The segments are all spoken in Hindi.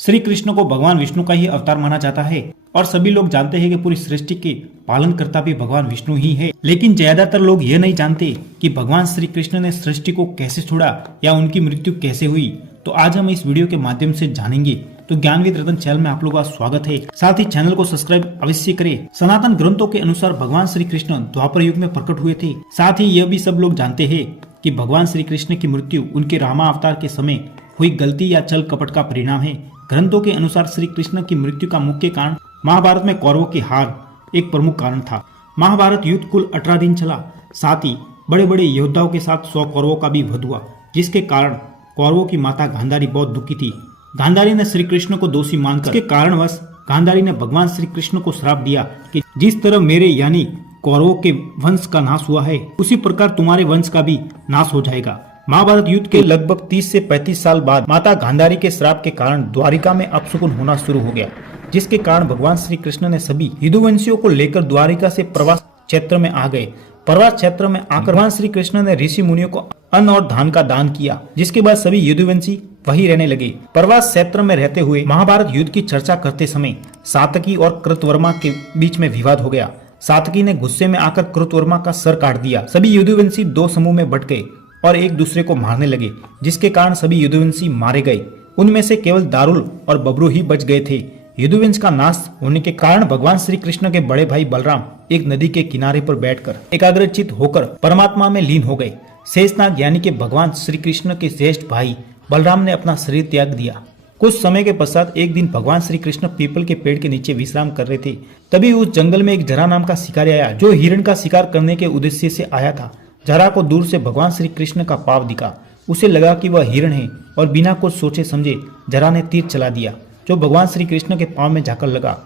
श्री कृष्ण को भगवान विष्णु का ही अवतार माना जाता है और सभी लोग जानते हैं कि पूरी सृष्टि के पालनकर्ता भी भगवान विष्णु ही है। लेकिन ज्यादातर लोग ये नहीं जानते कि भगवान श्री कृष्ण ने सृष्टि को कैसे छोड़ा या उनकी मृत्यु कैसे हुई। तो आज हम इस वीडियो के माध्यम से जानेंगे। तो ज्ञानविद रतन चैनल में आप लोगों का स्वागत है। साथ ही चैनल को सब्सक्राइब अवश्य करें। सनातन ग्रंथों के अनुसार भगवान श्री कृष्ण द्वापर युग में प्रकट हुए थे। साथ ही यह भी सब लोग जानते हैं कि भगवान श्री कृष्ण की मृत्यु उनके रामा अवतार के समय हुई गलती या छल कपट का परिणाम है। ग्रंथों के अनुसार श्री कृष्ण की मृत्यु का मुख्य कारण महाभारत में कौरवों की हार एक प्रमुख कारण था। महाभारत युद्ध कुल 18 दिन चला। साथ ही बड़े बड़े योद्धाओं के साथ 100 कौरवों का भी वध हुआ, जिसके कारण कौरवों की माता गांधारी बहुत दुखी थी। गांधारी ने श्री कृष्ण को दोषी मानकर इसके कारणवश गांधारी ने भगवान श्री कृष्ण को श्राप दिया कि जिस तरह मेरे यानी कौरवों के वंश का नाश हुआ है, उसी प्रकार तुम्हारे वंश का भी नाश हो जाएगा। महाभारत युद्ध के लगभग 30 से 35 साल बाद माता गांधारी के श्राप के कारण द्वारिका में अपशकुन होना शुरू हो गया, जिसके कारण भगवान श्री कृष्ण ने सभी यदुवंशियों को लेकर द्वारिका से प्रवास क्षेत्र में आ गए। प्रवास क्षेत्र में आकर भगवान श्री कृष्ण ने ऋषि मुनियों को अन्न और धान का दान किया, जिसके बाद सभी यदुवंशी वही रहने लगे। प्रवास क्षेत्र में रहते हुए महाभारत युद्ध की चर्चा करते समय सातकी और कृतवर्मा के बीच में विवाद हो गया। सातकी ने गुस्से में आकर कृतवर्मा का सर काट दिया। सभी यदुवंशी 2 समूह में बट गए और एक दूसरे को मारने लगे, जिसके कारण सभी यदुवंशी मारे गए। उनमें से केवल दारुल और बबरू ही बच गए थे। यदुवंश का नाश होने के कारण भगवान श्री कृष्ण के बड़े भाई बलराम एक नदी के किनारे पर बैठकर एकाग्रचित होकर परमात्मा में लीन हो गए। शेषनाग यानी कि भगवान श्री कृष्ण के ज्येष्ठ भाई बलराम ने अपना शरीर त्याग दिया। कुछ समय के पश्चात एक दिन भगवान श्री कृष्ण पीपल के पेड़ के नीचे विश्राम कर रहे थे। तभी उस जंगल में एक जरा नाम का शिकारी आया, जो हिरण का शिकार करने के उद्देश्य से आया था। जरा को दूर से भगवान श्री कृष्ण का पाव दिखा। उसे लगा कि वह हिरण है और बिना कुछ सोचे समझे जरा ने तीर चला दिया, जो भगवान श्री कृष्ण के पांव में जाकर लगा।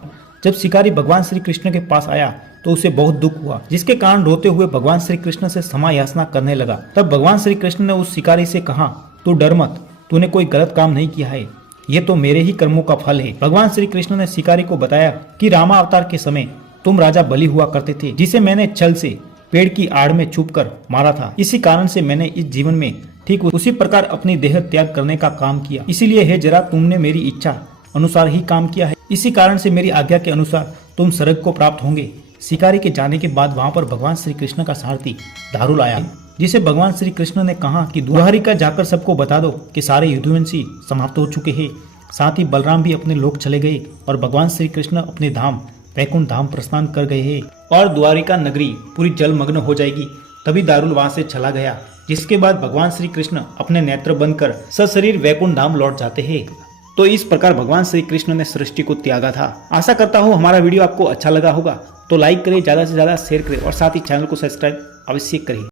जब शिकारी भगवान श्री कृष्ण के पास आया तो उसे बहुत दुख हुआ, जिसके कारण रोते हुए भगवान श्री कृष्ण से क्षमा याचना करने लगा। तब भगवान श्री कृष्ण ने उस शिकारी से कहा, तू डर मत, तूने कोई गलत काम नहीं किया है, ये तो मेरे ही कर्मों का फल है। भगवान श्री कृष्ण ने शिकारी को बताया कि रामा अवतार के समय तुम राजा बलि हुआ करते थे, जिसे मैंने छल से पेड़ की आड़ में छुपकर मारा था। इसी कारण से मैंने इस जीवन में ठीक उसी प्रकार अपनी देह त्याग करने का काम किया। इसीलिए हे जरा, तुमने मेरी इच्छा अनुसार ही काम किया है। इसी कारण से मेरी आज्ञा के अनुसार तुम स्वर्ग को प्राप्त होंगे। शिकारी के जाने के बाद वहां पर भगवान श्री कृष्ण का सारथी दारुल आया, जिसे भगवान श्री कृष्ण ने कहा कि द्वारिका जाकर सबको बता दो कि सारे यदुवंशी समाप्त हो चुके हैं। साथ ही बलराम भी अपने लोक चले गए और भगवान श्री कृष्ण अपने धाम वैकुंठ धाम प्रस्थान कर गए हैं और द्वारिका नगरी पूरी जलमग्न हो जाएगी। तभी दारुल वहां से चला गया, जिसके बाद भगवान श्री कृष्ण अपने नेत्र बंद कर सशरीर वैकुंठ धाम लौट जाते हैं। तो इस प्रकार भगवान श्री कृष्ण ने सृष्टि को त्यागा था। आशा करता हूँ हमारा वीडियो आपको अच्छा लगा होगा। तो लाइक करें, ज्यादा से ज्यादा शेयर करें और साथ ही चैनल को सब्सक्राइब अवश्य करें।